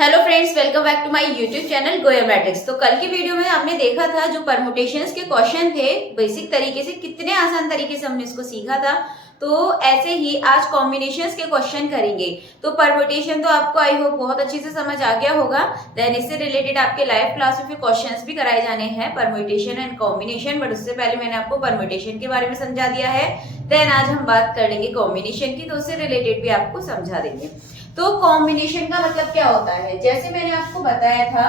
Hello friends, welcome back to my YouTube channel गोया matrix. तो कल की वीडियो में हमने देखा था जो परमुटेशंस के क्वेश्चन थे बेसिक तरीके से, कितने आसान तरीके से हमने इसको सीखा था। तो ऐसे ही आज कॉम्बिनेशंस के क्वेश्चन करेंगे। तो परमुटेशन तो आपको आई होप बहुत अच्छे से समझ आ गया होगा। देन इससे रिलेटेड आपके लाइव क्लास में फिर क्वेश्चंस भी कराए जाने हैं, परमुटेशन एंड कॉम्बिनेशन। बट उससे पहले मैंने आपको परमुटेशन के बारे में समझा दिया है। देन आज हम बात कर लेंगे कॉम्बिनेशन की, तो उससे रिलेटेड भी आपको समझा देंगे। तो कॉम्बिनेशन का मतलब क्या होता है, जैसे मैंने आपको बताया था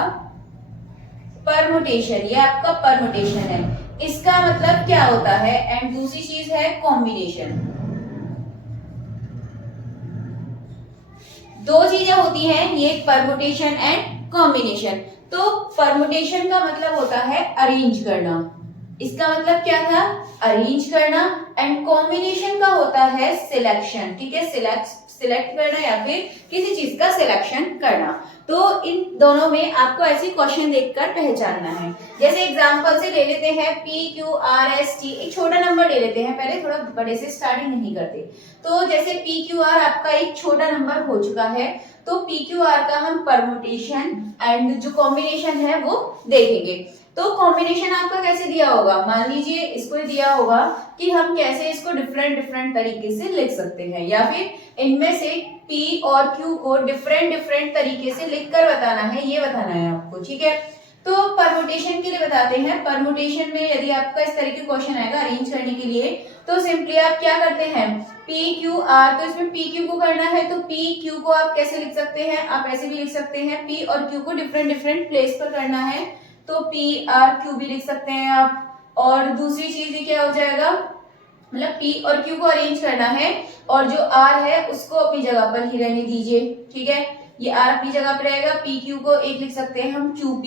परमुटेशन, ये आपका परमुटेशन है, इसका मतलब क्या होता है। एंड दूसरी चीज है कॉम्बिनेशन। दो चीजें होती हैं, ये परमुटेशन एंड कॉम्बिनेशन। तो परमुटेशन का मतलब होता है अरेंज करना, इसका मतलब क्या था, अरेंज करना। एंड कॉम्बिनेशन का होता है सिलेक्शन, ठीक है, सिलेक्ट करना या फिर किसी चीज का सिलेक्शन करना। तो इन दोनों में आपको ऐसे क्वेश्चन देखकर पहचानना है। जैसे एग्जांपल से ले लेते हैं PQRST, एक छोटा नंबर ले लेते हैं, पहले थोड़ा बड़े से स्टार्टिंग नहीं करते। तो जैसे PQR आपका एक छोटा नंबर हो चुका है, तो PQR का हम परमुटेशन एंड जो कॉम्बिनेशन है वो देखेंगे। तो कॉम्बिनेशन आपका कैसे दिया होगा, मान लीजिए इसको दिया होगा कि हम कैसे इसको डिफरेंट तरीके से लिख सकते हैं, या फिर इनमें से P और Q को डिफरेंट तरीके से लिखकर बताना है, ये बताना है आपको, ठीक है। तो परमुटेशन के लिए बताते हैं। परमुटेशन में यदि आपका इस तरह के क्वेश्चन आएगा अरेंज करने के लिए, तो सिंपली आप क्या करते हैं, PQR, तो इसमें PQ को करना है, तो PQ को आप कैसे लिख सकते हैं, आप ऐसे भी लिख सकते हैं, P और Q को डिफरेंट प्लेस पर करना है, तो PRQ भी लिख सकते हैं आप। और दूसरी चीज ये क्या हो जाएगा, मतलब P और Q को अरेंज करना है, और जो R है उसको अपनी जगह पर ही रहने दीजिए, ठीक है। ये R अपनी जगह पर रहेगा, PQ को एक लिख सकते हैं हम QP,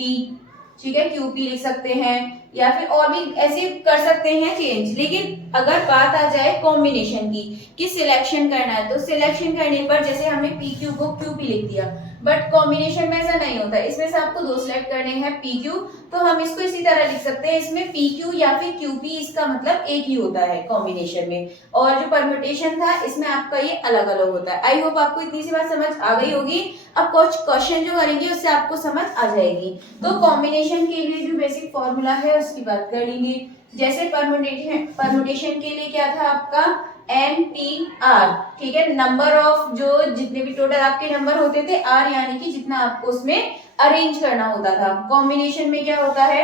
ठीक है, QP लिख सकते हैं, या फिर और भी ऐसे कर सकते हैं चेंज। लेकिन अगर बात आ जाए कॉम्बिनेशन की कि सिलेक्शन करना है, तो सिलेक्शन करने पर जैसे हमने PQ को QP लिख दिया, बट कॉम्बिनेशन में ऐसा नहीं होता, इसमें से आपको दो सिलेक्ट करने हैं PQ, तो हम इसको इसी तरह लिख सकते हैं, इसमें PQ या फिर QP इसका मतलब एक ही होता है कॉम्बिनेशन में, और जो परम्यूटेशन था इसमें आपका ये अलग अलग होता है। आई होप आपको इतनी सी बात समझ आ गई होगी। अब कुछ क्वेश्चन जो करेंगे उससे आपको समझ आ जाएगी। तो कॉम्बिनेशन के लिए जो बेसिक फॉर्मूला है उसकी बात कर लेंगे। जैसे परम्यूटेशन के लिए क्या था आपका NPR, ठीक है, नंबर ऑफ जो जितने भी टोटल आपके नंबर होते थे, R यानी कि जितना आपको उसमें अरेंज करना होता था। कॉम्बिनेशन में क्या होता है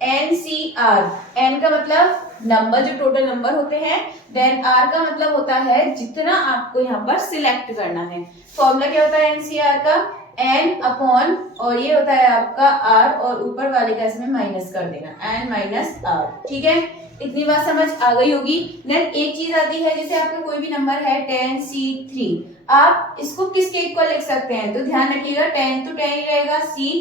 NCR, N का मतलब नंबर, जो टोटल नंबर होते हैं, देन R का मतलब होता है जितना आपको यहाँ पर सिलेक्ट करना है। फॉर्मूला क्या होता है NCR का, N अपॉन, और ये होता है आपका R, और ऊपर वाले का इसमें माइनस कर देना, N माइनस R, ठीक है। इतनी बात समझ आ गई होगी। देन एक चीज आती है, जैसे आपका कोई भी नंबर है 10C3, आप इसको किसके इक्वल लिख सकते हैं, तो ध्यान रखिएगा 10 तो 10 ही रहेगा, C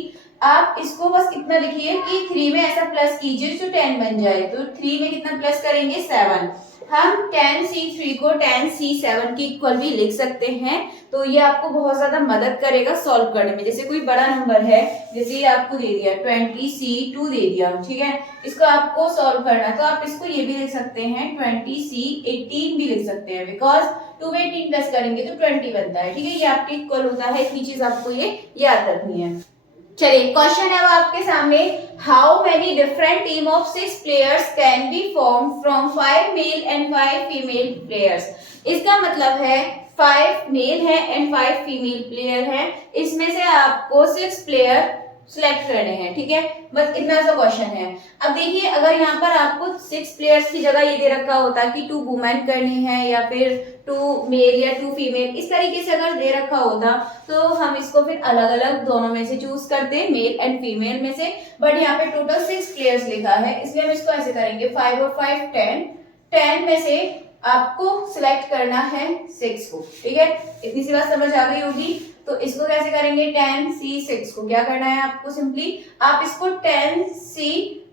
आप इसको बस इतना लिखिए कि 3 में ऐसा प्लस कीजिए जो 10 बन जाए, तो 3 में कितना प्लस करेंगे 7। हम 10C3 को 10C7 के इक्वल भी लिख सकते हैं, तो ये आपको बहुत ज्यादा मदद करेगा सॉल्व करने में। जैसे कोई बड़ा नंबर है, जैसे ये आपको दे दिया 20C2 दे दिया, ठीक है, इसको आपको सॉल्व करना है, तो आप इसको ये भी लिख सकते हैं 20C18 भी लिख सकते हैं, बिकॉज 2 में 18 प्लस करेंगे तो 20 बनता है, ठीक है, ये आपके इक्वल होता है। इतनी चीज आपको ये याद रखनी है। चलिए क्वेश्चन है वो आपके सामने, how many different team of 6 players can be form from 5 male and 5 female players. इसका मतलब है 5 मेल है एंड 5 फीमेल प्लेयर है, इसमें से आपको 6 प्लेयर सिलेक्ट करने हैं, ठीक है, बस इतना सा क्वेश्चन है। अब देखिए अगर यहाँ पर आपको 6 प्लेयर्स की जगह ये दे रखा होता कि 2 वुमेन करनी है, या फिर 2 मेल या 2 फीमेल, इस तरीके से अगर दे रखा होता तो हम इसको फिर अलग अलग दोनों में से चूज करते, मेल एंड फीमेल में से। बट यहाँ पे टोटल 6 प्लेयर्स लिखा है, इसलिए हम इसको ऐसे करेंगे 5 और 5 10 में से आपको सिलेक्ट करना है 6 को, ठीक है, इतनी सी बात समझ आ गई होगी। तो इसको कैसे करेंगे 10C6 को क्या करना है आपको, सिंपली आप इसको 10C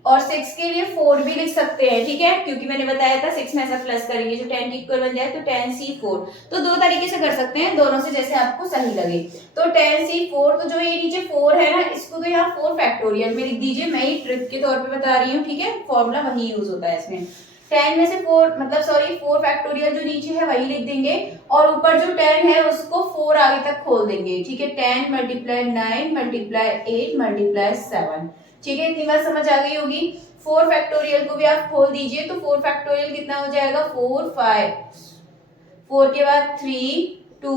और 6 के लिए 4 भी लिख सकते हैं, ठीक है, क्योंकि मैंने बताया था 6 में ऐसा प्लस करेंगे जो 10 के इक्वल बन जाए, तो 10C4। तो दो तरीके से कर सकते हैं, दोनों से जैसे आपको सही लगे। तो 10C4, तो जो ये नीचे 4 है ना, इसको तो यहाँ 4 फैक्टोरियल में लिख दीजिए, मैं ये ट्रिक के तौर पे बता रही हूँ, ठीक है, फॉर्मूला वही यूज होता है इसमें। 10 में से 4 मतलब सॉरी 4 फैक्टोरियल जो नीचे है वही लिख देंगे और ऊपर जो 10 है उसको 4 आगे तक खोल देंगे। ठीक है, 10 मल्टीप्लाई 9 मल्टीप्लाई 8 मल्टीप्लाई 7। ठीक है, इतनी बात समझ आ गई होगी। 4 फैक्टोरियल को भी आप खोल दीजिए तो 4 फैक्टोरियल कितना हो जाएगा 4 5, 4 के बाद 3 2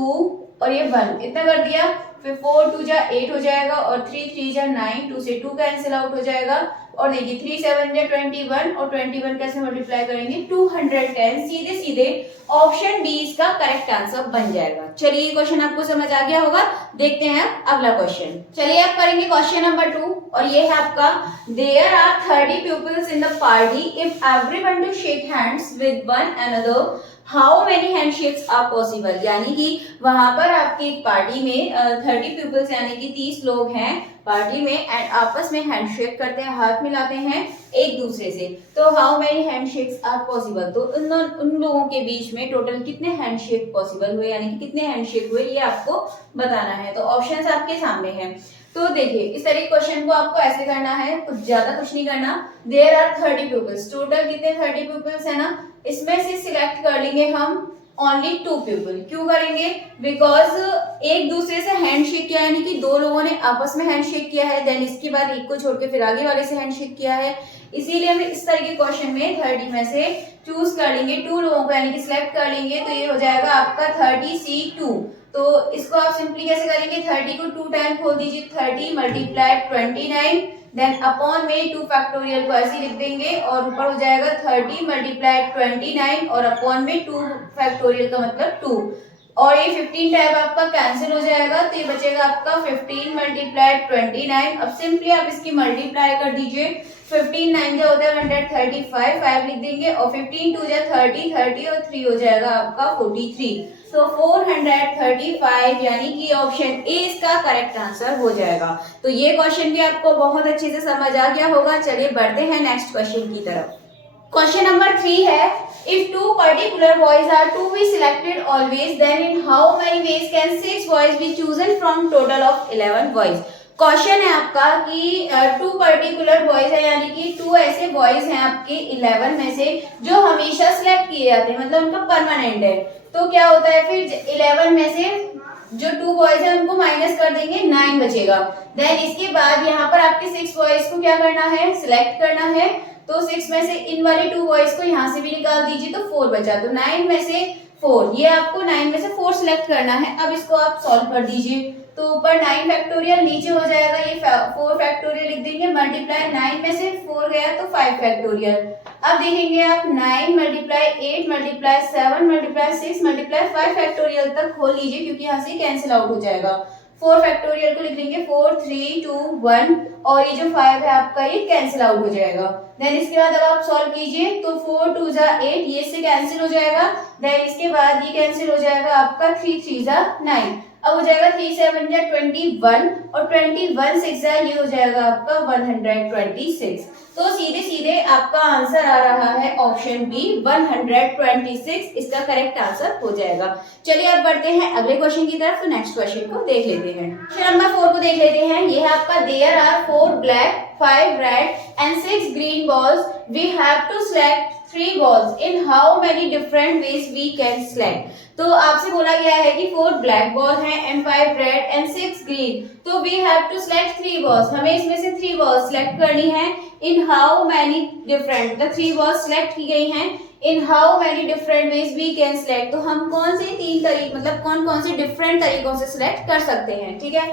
और ये 1, इतना कर दिया। फिर 4 2 जा 8 हो जाएगा और 3 3 जा 9, 2 से 2 कैंसिल आउट हो जाएगा और देखिए 3 7 जा 21 और 21 कैसे मल्टीप्लाई करेंगे 210। सीधे सीधे ऑप्शन बी इसका करेक्ट आंसर बन जाएगा। चलिए ये क्वेश्चन आपको समझ आ गया होगा। देखते हैं अगला क्वेश्चन। चलिए आप करेंगे क्वेश्चन नंबर 2 और ये है आपका there are 30 peoples in the party if everyone to shake hands with one another how many handshakes are possible. यानी कि वहां पर आपकी एक पार्टी में 30 पीपल्स यानी कि 30 लोग हैं पार्टी में एंड आपस में हैंडशेक करते हैं, हाथ मिलाते हैं एक दूसरे से। तो how many handshakes are possible, तो उन लोगों के बीच में टोटल कितने हैंडशेक पॉसिबल हुए यानी कि कितने हैंडशेक हुए ये आपको बताना है। तो ऑप्शंस आपके सामने हैं। तो देखिए इस तरह क्वेश्चन को आपको ऐसे करना है, कुछ ज्यादा कुछ नहीं करना। देयर आर 30 पीपल्स, टोटल कितने 30 पीपल्स है ना, इसमें से सिलेक्ट कर लेंगे हम ओनली 2 पीपल। क्यों करेंगे, बिकॉज एक दूसरे से हैंडशेक किया यानी कि 2 लोगों ने आपस में हैंडशेक किया है, देन इसके बाद एक को छोड़ के फिर आगे वाले से हैंडशेक किया है, इसीलिए हम इस तरह के क्वेश्चन में 30 में से चूज कर लेंगे 2 लोगों को यानी कि सिलेक्ट कर लेंगे। तो ये हो जाएगा आपका 30C2। तो इसको आप सिंपली कैसे करेंगे, 30 को 2 टाइम खोल दीजिए, 30 मल्टीप्लाई 29 देन अपॉन में 2 फैक्टोरियल को ऐसे लिख देंगे और ऊपर हो जाएगा 30 मल्टीप्लाई 29 और अपॉन में 2 फैक्टोरियल का मतलब 2 और ये 15 टाइप आपका कैंसिल हो जाएगा तो ये बचेगा आपका 15 मल्टीप्लाई 29। अब सिंपली आप इसकी मल्टीप्लाई कर दीजिए, 15 9 जो होता है 135, 5 लिख देंगे और 15 2 जा 30, 30 और 3 हो जाएगा आपका 43। तो 435 यानी कि ऑप्शन ए इसका करेक्ट आंसर हो जाएगा। तो ये क्वेश्चन भी आपको बहुत अच्छे से समझ आ गया होगा। चलिए बढ़ते हैं नेक्स्ट क्वेश्चन की तरफ। क्वेश्चन नंबर 3 है if 2 particular boys are to be selected always then in how many ways can 6 boys be chosen from total of 11 boys। Question है आपका कि 2 पर्टिकुलर बॉयज है यानी कि 2 ऐसे बॉयज हैं आपके 11 में से जो हमेशा सिलेक्ट किए जाते हैं, मतलब उनका परमानेंट है। तो क्या होता है फिर 11 में से जो 2 बॉयज है उनको माइनस कर देंगे, 9 बचेगा। देन इसके बाद यहाँ पर आपके 6 बॉयज को क्या करना है, सिलेक्ट करना है। तो 6 में से इन वाले 2 बॉयज को यहाँ से भी निकाल दीजिए तो 4 बचा। तो 9 में से 4, ये आपको 9 में से 4 सिलेक्ट करना है। अब इसको आप सॉल्व कर दीजिए तो ऊपर 9 फैक्टोरियल नीचे हो जाएगा, ये 4 फैक्टोरियल लिख देंगे, मल्टीप्लाई 9 में से 4 गया तो 5 फैक्टोरियल। अब देखेंगे आप 9 multiply 8 multiply 7 multiply 6 multiply 5 factorial तक खोल लीजिए क्योंकि यहाँ से कैंसिल आउट हो जाएगा। 4 फैक्टोरियल को लिख देंगे 4 3 2 1 और ये जो 5 है आपका ये कैंसिल आउट हो जाएगा। देन इसके बाद अब आप सॉल्व कीजिए तो 4 2 जा 8 ये से कैंसिल हो जाएगा। देन इसके बाद ये कैंसिल हो जाएगा आपका 3 3 जा 9। अब हो जाएगा 3 7 जा 21 और 21 6 जा ये हो जाएगा आपका 126। तो सीधे सीधे आपका आंसर आ रहा है ऑप्शन बी 126 इसका करेक्ट आंसर हो जाएगा। चलिए अब बढ़ते हैं अगले क्वेश्चन की तरफ। तो नेक्स्ट क्वेश्चन को देख लेते हैं। क्वेश्चन नंबर 4 को देख लेते हैं। ये है आपका there are 4 black 5 red and 6 green balls, we have to select 3 balls in how many different ways we can select। तो आपसे बोला गया है कि 4 ब्लैक बॉल हैं एंड 5 रेड एंड 6 ग्रीन, तो we have to select 3 balls, हमें इसमें से 3 balls सिलेक्ट करनी है। इन हाउ मैनी डिफरेंट, मतलब 3 balls सिलेक्ट की गई हैं, in how many different ways we can select, तो हम कौन से 3 तरीके मतलब कौन कौन से डिफरेंट तरीकों से सिलेक्ट कर सकते हैं। ठीक है,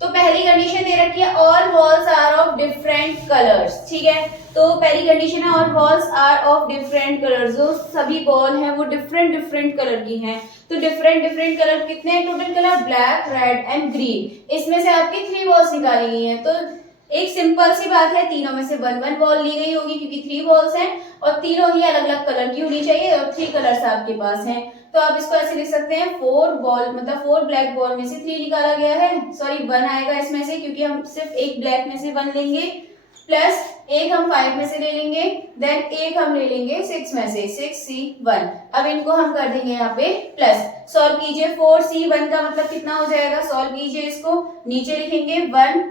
तो पहली कंडीशन दे रखी है all balls are of different colours. ठीक है, तो पहली कंडीशन है all balls are of different colours, जो सभी बॉल हैं वो डिफरेंट डिफरेंट कलर की हैं। तो डिफरेंट डिफरेंट कलर कितने हैं total colour, black red and green, इसमें से आपकी 3 बॉल्स निकाली गई हैं। तो एक सिंपल सी बात है, तीनों में से 1 बॉल ली गई होगी क्योंकि 3 बॉल्स हैं और तीनों ही अलग अलग कलर की होनी चाहिए और 3 कलर्स आपके पास हैं। तो आप इसको ऐसे लिख सकते हैं 4 बॉल मतलब 4 ब्लैक बॉल में से 3 निकाला गया है, सॉरी 1 आएगा इसमें से क्योंकि हम सिर्फ एक ब्लैक में से 1 लेंगे, प्लस एक हम 5 में से ले लेंगे, देन एक हम ले लेंगे 6 में से 6C1। अब इनको हम कर देंगे यहाँ पे प्लस। सॉल्व कीजिए 4C1 का मतलब कितना हो जाएगा, सॉल्व कीजिए इसको, नीचे लिखेंगे 1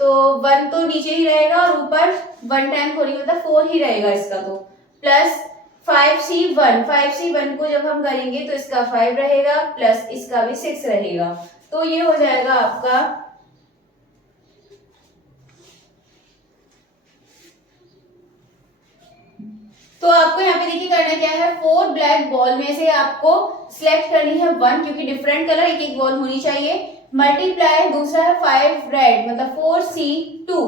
तो 1 तो नीचे ही रहेगा और ऊपर 1 टाइम खोलेंगे मतलब 4 ही रहेगा इसका, तो प्लस 5C1 को जब हम करेंगे तो इसका 5 रहेगा प्लस इसका भी 6 रहेगा, तो ये हो जाएगा आपका तो आपको यहाँ पे देखिए करना क्या है, 4 ब्लैक बॉल में से आपको सिलेक्ट करनी है 1, क्योंकि डिफरेंट कलर एक एक बॉल होनी चाहिए, मल्टीप्लाई दूसरा है 5 रेड मतलब 4C2,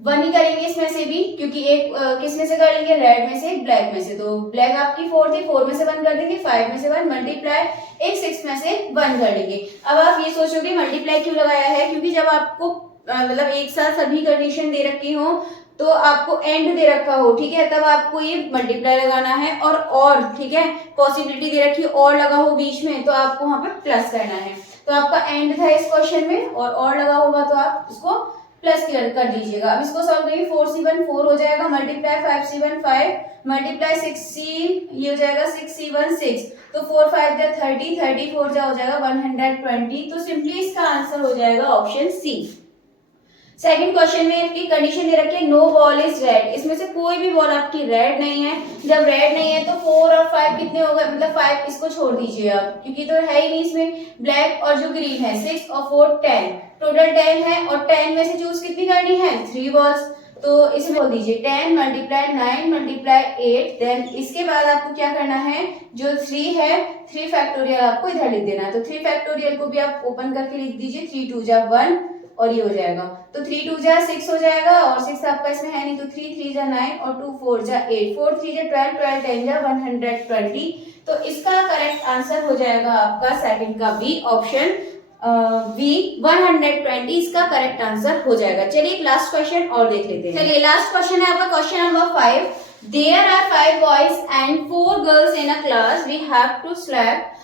1 ही करेंगे इसमें से भी, क्योंकि एक किस में से कर लेंगे, रेड में से एक ब्लैक में से, तो ब्लैक आपकी 4 थी, 4 में से 1 कर देंगे, 5 में से 1 मल्टीप्लाई एक 6 में से 1 कर लेंगे। अब आप ये सोचोगे मल्टीप्लाई क्यों लगाया है, क्योंकि जब आपको मतलब एक साथ सभी कंडीशन दे रखी हो तो आपको एंड दे रखा हो, ठीक है, तब आपको ये मल्टीप्लाई लगाना है, और ठीक है पॉसिबिलिटी दे रखी और लगा हो बीच में तो आपको वहां पर प्लस करना है, तो आपका एंड था इस क्वेश्चन में और लगा होगा तो आप इसको प्लस कर दीजिएगा। अब इसको सॉल्व करेंगे, 4C1 4 हो जाएगा, मल्टीप्लाई 5C1 5 मल्टीप्लाई 6C ये हो जाएगा 6C1 6, तो 4 5 जा 30 30 4 जा हो जाएगा 120, तो सिंपली इसका आंसर हो जाएगा ऑप्शन सी। सेकंड क्वेश्चन में आपकी कंडीशन दे रखी है नो बॉल इज रेड, इसमें से कोई भी बॉल आपकी रेड नहीं है, जब रेड नहीं है तो 4 और 5 कितने हो गए, मतलब 5 इसको छोड़ दीजिए आप, क्योंकि तो है ही नहीं इसमें, ब्लैक और जो ग्रीन है 6 और 4 10, टोटल 10 है, और 10 में से चूज कितनी करनी है 3 बॉल्स, तो इसे बोल दीजिए 10 मल्टीप्लाई 9 मल्टीप्लाई 8, देन इसके बाद आपको क्या करना है, जो 3 है 3 फैक्टोरियल आपको इधर लिख देना है, तो 3 फैक्टोरियल को भी आप ओपन करके लिख दीजिए, 3 2 जा 1 और ये हो जाएगा, तो 3 2 जा 6 हो जाएगा, और 6 आपका इसमें है नहीं, तो 3 3 जा 9 और 2 4 जा 8, 4 3 जा 12 12 10 जा 120, तो इसका करेक्ट आंसर हो जाएगा आपका सेकंड का बी ऑप्शन बी 120 इसका करेक्ट आंसर हो जाएगा। चलिए एक लास्ट क्वेश्चन और देख लेते हैं। चलिए लास्ट क्वेश्चन है आपका question number 5, there are 5 boys and 4 girls in a class, we have to select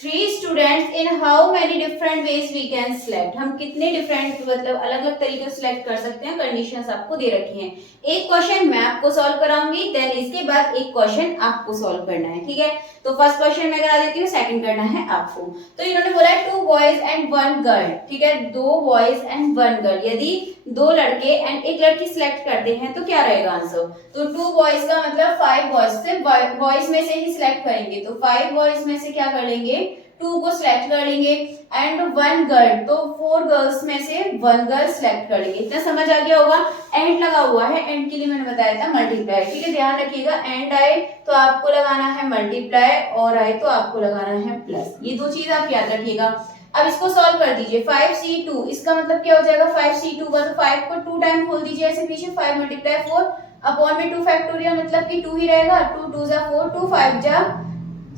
3 students, in how many different ways we can select, हम कितने डिफरेंट मतलब अलग अलग तरीके से सिलेक्ट कर सकते हैं, कंडीशंस आपको दे रखी हैं, एक क्वेश्चन मैं आपको सॉल्व कराऊंगी, देन इसके बाद एक क्वेश्चन आपको सॉल्व करना है, ठीक है, तो फर्स्ट क्वेश्चन मैं करा देती हूँ, सेकंड करना है आपको। तो इन्होंने बोला है 2 बॉयज एंड 1 गर्ल, ठीक है, 2 बॉयज एंड 1 गर्ल, यदि 2 लड़के एंड एक लड़की सिलेक्ट करते हैं तो क्या रहेगा आंसर, तो 2 बॉयज का मतलब 5 बॉयज से बॉयज में से ही सिलेक्ट करेंगे, तो 5 बॉयज में से क्या कर लेंगे 2 को सिलेक्ट कर लेंगे, एंड 1 गर्ल तो 4 गर्ल्स में से 1 गर्ल सिलेक्ट कर लेंगे, इतना समझ आ गया होगा। एंड लगा हुआ है, एंड के लिए मैंने बताया था मल्टीप्लाई, ठीक है, ध्यान रखिएगा, एंड आए तो आपको लगाना है मल्टीप्लाई, और आए तो आपको लगाना है प्लस, ये 2 चीज आप याद रखिएगा। अब इसको सॉल्व कर दीजिए, 5C2 इसका मतलब क्या हो जाएगा, 5C2 का तो 5 को 2 टाइम खोल दीजिए ऐसे पीछे, 5 मल्टीप्लाई 4 अपॉन में 2 फैक्टोरियल मतलब कि 2 ही रहेगा, 2 2 जा 4 2 5 जा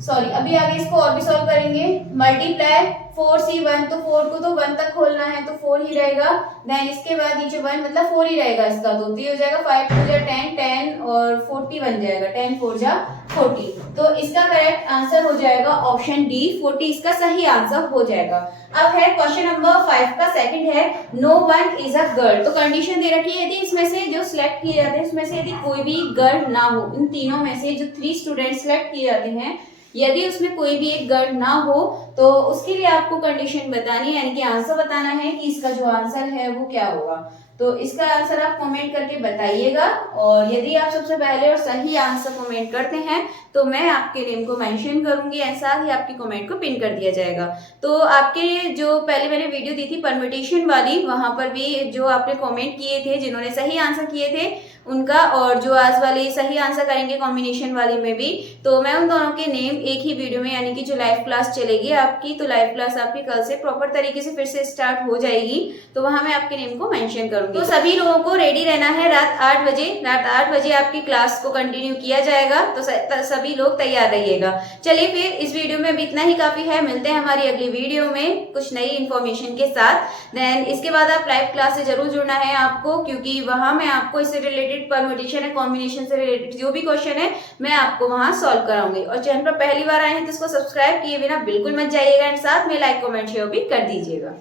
सॉरी अभी आगे इसको और भी सॉल्व करेंगे, मल्टीप्लाई 4C1 तो 4 को तो 1 तक खोलना है तो 4 ही रहेगा, देन इसके बाद नीचे 1 मतलब 4 ही रहेगा इसका, तो ये हो जाएगा 5 2 जा 10 10 और 40 बन जाएगा, 10 4 जा 40, तो इसका करेक्ट आंसर हो जाएगा ऑप्शन डी 40, इसका सही आंसर हो जाएगा। अब है क्वेश्चन नंबर 5 का सेकंड है no one is a girl, तो कंडीशन दे रखी है यदि इसमें से जो सिलेक्ट किए जाते हैं उसमें से यदि कोई भी गर्ल ना हो, इन तीनों में से जो 3 स्टूडेंट सिलेक्ट किए जाते हैं यदि उसमें कोई भी एक गर्ल ना हो तो उसके लिए आपको कंडीशन बतानी है, यानी कि आंसर बताना है कि इसका जो आंसर है वो क्या होगा, तो इसका आंसर आप कमेंट करके बताइएगा, और यदि आप सबसे पहले और सही आंसर कमेंट करते हैं तो मैं आपके नेम को मेंशन करूंगी एंड साथ ही आपकी कमेंट को पिन कर दिया जाएगा। तो आपके जो पहले मैंने वीडियो दी थी परम्यूटेशन वाली, वहां पर भी जो आपने कमेंट किए थे जिन्होंने सही आंसर किए थे उनका, और जो आज वाली सही आंसर करेंगे कॉम्बिनेशन वाली में भी, तो मैं उन दोनों के नेम एक ही वीडियो में, यानी कि जो लाइव क्लास चलेगी आपकी, तो लाइव क्लास आपकी कल से प्रॉपर तरीके से फिर से स्टार्ट हो जाएगी, तो वहां मैं आपके नेम को मेंशन करूंगी। तो सभी लोगों को रेडी रहना है, रात 8 बजे आपकी क्लास को कंटिन्यू किया जाएगा, तो सभी लोग तैयार रहिएगा। चलिए फिर इस वीडियो में भी इतना ही काफी है, मिलते हैं हमारी अगली वीडियो में कुछ नई इन्फॉर्मेशन के साथ। देन इसके बाद आप लाइव क्लास से जरूर जुड़ना है आपको, क्योंकि वहां मैं आपको इससे रिलेटेड परम्यूटेशन है कॉम्बिनेशन से रिलेटेड जो भी क्वेश्चन है मैं आपको वहां सॉल्व कराऊंगी। और चैनल पर पहली बार आए हैं तो इसको सब्सक्राइब किए बिना बिल्कुल मत जाइएगा, एंड साथ में लाइक कमेंट शेयर भी कर दीजिएगा।